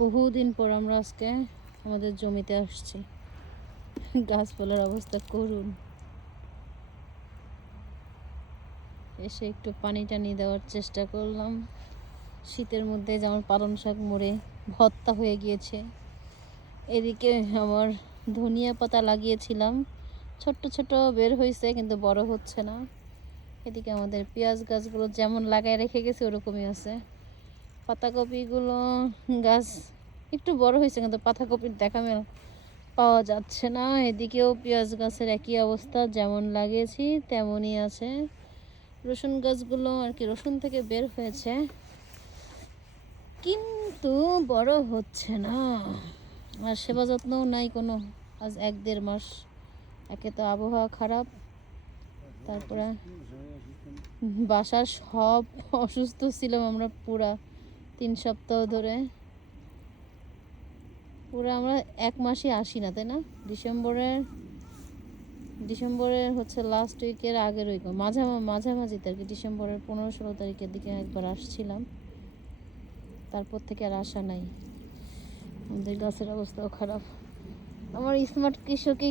বহুদিন পর আমরা আজকে আমাদের জমিতে আসছি। গাছপালার অবস্থা করুন। এসে একটু পানি টানি দেওয়ার চেষ্টা করলাম। শীতের মধ্যে যেমন পালং শাক মরে ভর্তা হয়ে গিয়েছে। এদিকে আমার ধনিয়া পাতা লাগিয়েছিলাম, ছোট্ট ছোট বের হয়েছে কিন্তু বড় হচ্ছে না। এদিকে আমাদের পেঁয়াজ গাছগুলো যেমন লাগায় রেখে গেছে ওরকমই আছে। পাতাকপিগুলো গাছ একটু বড় হয়েছে কিন্তু পাতাকপির দেখা পাওয়া যাচ্ছে না। এদিকেও পেঁয়াজ গাছের একই অবস্থা, যেমন লাগিয়েছি তেমনই আছে। রসুন গাছগুলো আর কি রসুন থেকে বের হয়েছে কিন্তু বড় হচ্ছে না, আর সেবা যত্নও নাই কোনো। আজ 1-1.5 মাস, একে তো আবহাওয়া খারাপ, তারপরে বাসার সব অসুস্থ ছিলাম আমরা পুরা 3 সপ্তাহ ধরে। পুরো আমরা 1 মাসই আসি না, তাই না? ডিসেম্বরের হচ্ছে লাস্ট উইকের আগের উইক, মাঝামাঝিতে আর কি, ডিসেম্বরের 15-16 তারিখের দিকে একবার আসছিলাম। তারপর থেকে আর আসা নাই। আমাদের গাছের অবস্থাও খারাপ। আমার স্মার্ট কৃষকই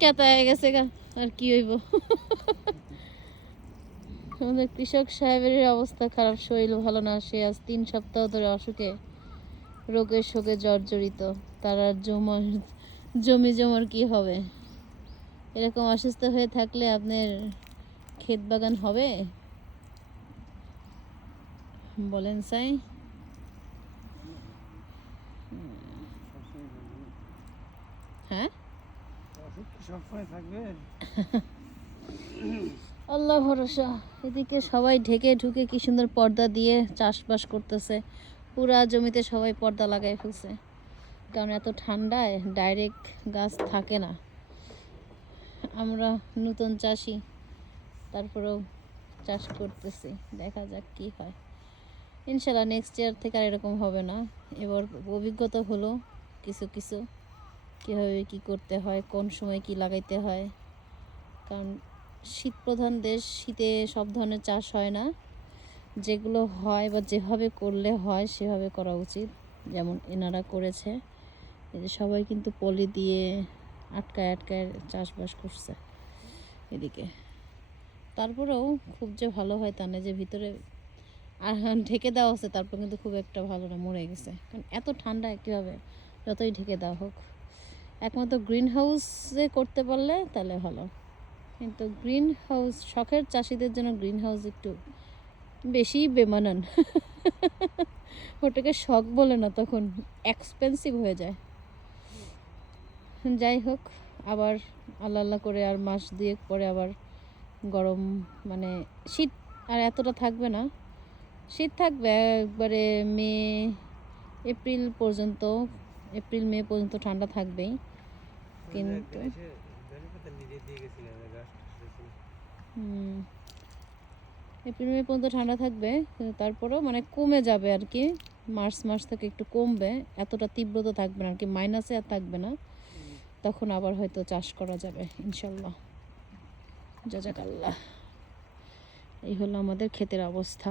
কেতায় গেছে গা, আর কি হইব। আমাদের কৃষক সাহেবের অবস্থা খারাপ, শরীর ভালো না। সে আজ 3 সপ্তাহ ধরে অসুখে, রোগে শোকে জর্জরিত। তার আর জমি জমার কি হবে? এরকম অসুস্থ হয়ে থাকলে আপনার ক্ষেত বাগান হবে? বলেন সাই। হ্যাঁ, আল্লাহ ভরসা। এদিকে সবাই ঢেকে ঢুকে কি সুন্দর পর্দা দিয়ে চাষবাস করতেছে। পুরা জমিতে সবাই পর্দা লাগাই ফেলছে, কারণ এত ঠান্ডায় ডাইরেক্ট গাছ থাকে না। আমরা নতুন চাষি, তারপরেও চাষ করতেছি, দেখা যাক কি হয়। ইনশাল্লাহ নেক্সট ইয়ার থেকে আর এরকম হবে না। এবার অভিজ্ঞতা হলো কিছু কিছু, কীভাবে কী করতে হয়, কোন সময় কি লাগাইতে হয়। কারণ শীত প্রধান দেশ, শীতে সব ধরনের চাষ হয় না। যেগুলো হয় বা যেভাবে করলে হয় সেভাবে করা উচিত, যেমন এনারা করেছে। এই যে সবাই কিন্তু পলি দিয়ে আটকায় চাষবাস করছে এদিকে। তারপরেও খুব যে ভালো হয় তা না, যে ভিতরে আর ঢেকে দেওয়া হচ্ছে, তারপর কিন্তু খুব একটা ভালো না, মরে গেছে। কারণ এত ঠান্ডায় কীভাবে, যতই ঢেকে দেওয়া হোক। একমাত্র গ্রিন হাউসে করতে পারলে তাহলে ভালো, কিন্তু গ্রিন হাউস শখের চাষিদের জন্য গ্রিন হাউস একটু বেশি বেমানান। ওটাকে শখ বলে না, তখন এক্সপেন্সিভ হয়ে যায়। যাই হোক, আবার আল্লাহ করে আর মাস 2 পরে আবার গরম, মানে শীত আর এতটা থাকবে না। শীত থাকবে একবারে এপ্রিল মে পর্যন্ত ঠান্ডা থাকবেই। কিন্তু এপ্রিল মে পর্যন্ত ঠান্ডা থাকবে, কিন্তু তারপরেও মানে কমে যাবে আর কি। মার্চ মাস থেকে একটু কমবে, এতটা তীব্রতা থাকবে না আর কি, মাইনাসে আর থাকবে না। তখন আবার হয়তো চাষ করা যাবে ইনশাল্লাহ। জাযাকাল্লাহ। এই হলো আমাদের ক্ষেতের অবস্থা।